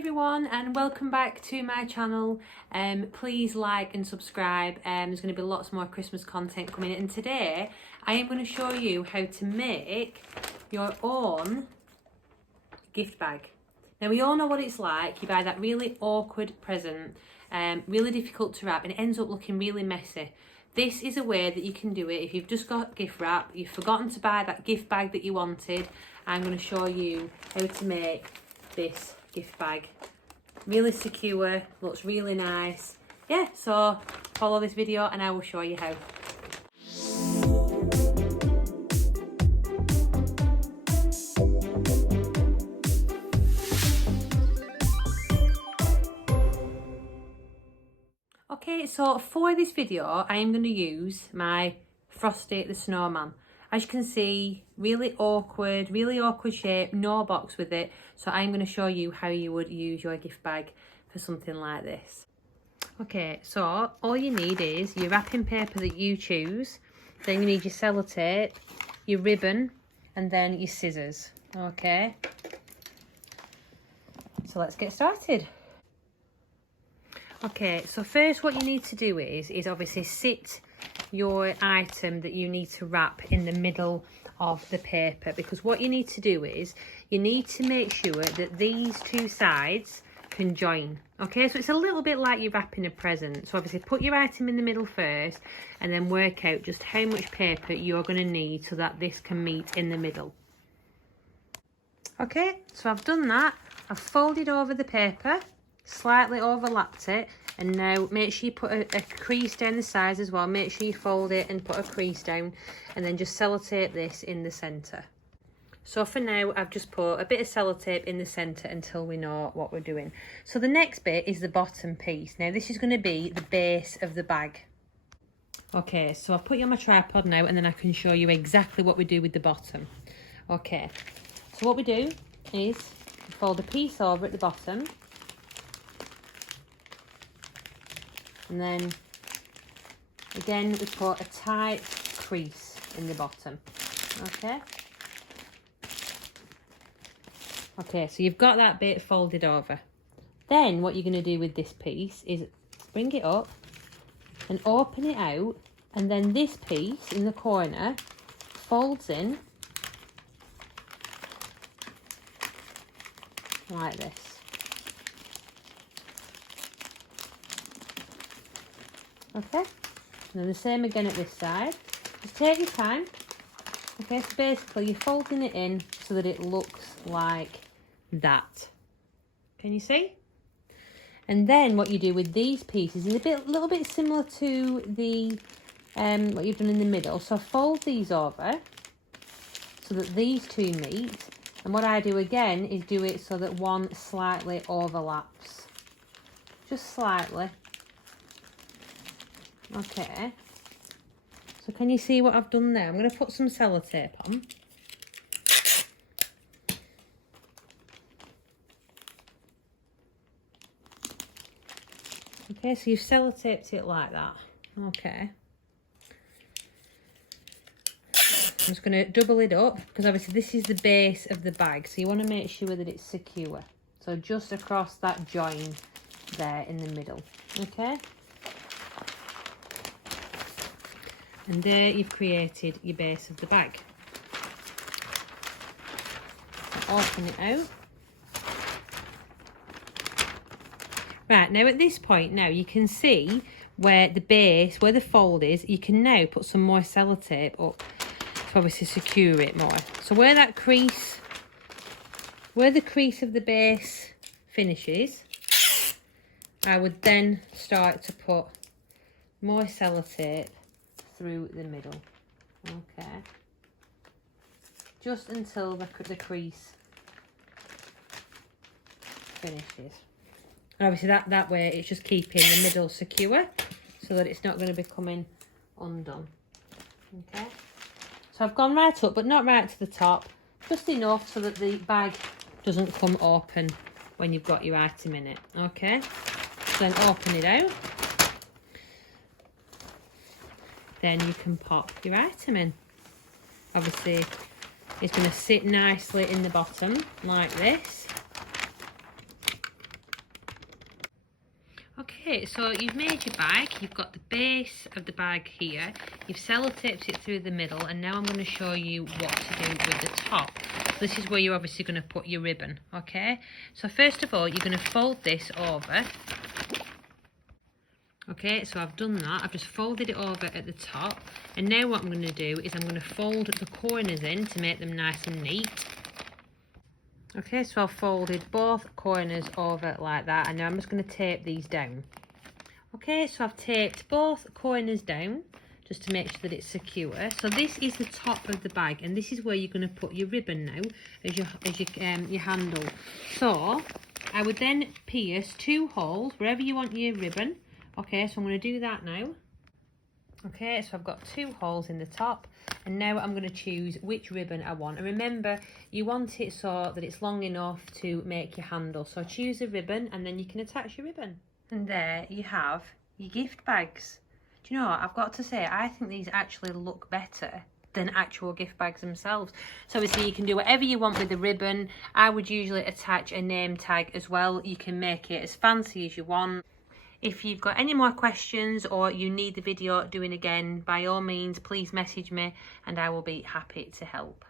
everyone, and welcome back to my channel. Please like and subscribe. There's going to be lots more Christmas content coming in, and today I am going to show you how to make your own gift bag. Now, we all know what it's like. You buy that really awkward present, really difficult to wrap, and it ends up looking really messy. This is a way that you can do it. If you've just got gift wrap, you've forgotten to buy that gift bag that you wanted, I'm going to show you how to make this gift bag. Really secure, looks really nice. Yeah, so follow this video and I will show you how. Okay, so for this video, I am going to use my Frosty the Snowman. As you can see, really awkward shape, no box with it. So I'm going to show you how you would use your gift bag for something like this. Okay, so all you need is your wrapping paper that you choose. Then you need your sellotape, your ribbon, and then your scissors. Okay, so let's get started. Okay, so first what you need to do is obviously sit your item that you need to wrap in the middle of the paper, because what you need to do is you need to make sure that these two sides can join. Okay, so it's a little bit like you're wrapping a present. So obviously put your item in the middle first and then work out just how much paper you're going to need so that this can meet in the middle. Okay, so I've done that. I've folded over the paper, slightly overlapped it, and now make sure you put a crease down the sides as well. Make sure you fold it and put a crease down, and then just sellotape this in the centre. So for now, I've just put a bit of sellotape in the centre until we know what we're doing. So the next bit is the bottom piece. Now this is going to be the base of the bag. Okay, so I've put you on my tripod now, and then I can show you exactly what we do with the bottom. Okay, so what we do is fold a piece over at the bottom, and then again we put a tight crease in the bottom. Okay, so you've got that bit folded over. Then what you're going to do with this piece is bring it up and open it out, and then this piece in the corner folds in like this. Okay, and then the same again at this side. Just take your time. Okay, so basically you're folding it in so that it looks like that. Can you see? And then what you do with these pieces is a little bit similar to the what you've done in the middle. So fold these over so that these two meet. And what I do again is do it so that one slightly overlaps, just slightly. Okay, so can you see what I've done there? I'm going to put some sellotape on. Okay, so you've sellotaped it like that. Okay. I'm just going to double it up, because obviously this is the base of the bag, so you want to make sure that it's secure. So just across that join there in the middle. Okay. And there you've created your base of the bag. So open it out. Right, now at this point now you can see where the base, where the fold is. You can now put some more sellotape up to obviously secure it more. So where that crease, where the crease of the base finishes, I would then start to put more sellotape through the middle. Okay, just until the crease finishes. And obviously that way it's just keeping the middle secure so that it's not going to be coming undone. Okay, so I've gone right up, but not right to the top, just enough so that the bag doesn't come open when you've got your item in it. Okay, so then open it out. Then you can pop your item in. Obviously it's going to sit nicely in the bottom like this. Okay, so you've made your bag, you've got the base of the bag here, you've sellotaped it through the middle, and now I'm going to show you what to do with the top. So this is where you're obviously going to put your ribbon, okay? So first of all, you're going to fold this over. Okay, so I've done that, I've just folded it over at the top, and now what I'm going to do is I'm going to fold the corners in to make them nice and neat. Okay, so I've folded both corners over like that, and now I'm just going to tape these down. Okay, so I've taped both corners down just to make sure that it's secure. So this is the top of the bag, and this is where you're going to put your ribbon now as your handle. So I would then pierce 2 holes wherever you want your ribbon. Okay, so I'm going to do that now. Okay, so I've got 2 holes in the top, and now I'm going to choose which ribbon I want. And remember, you want it so that it's long enough to make your handle. So choose a ribbon and then you can attach your ribbon. And there you have your gift bags. Do you know what? I've got to say, I think these actually look better than actual gift bags themselves. So obviously you can do whatever you want with the ribbon. I would usually attach a name tag as well. You can make it as fancy as you want. If you've got any more questions or you need the video doing again, by all means, please message me and I will be happy to help.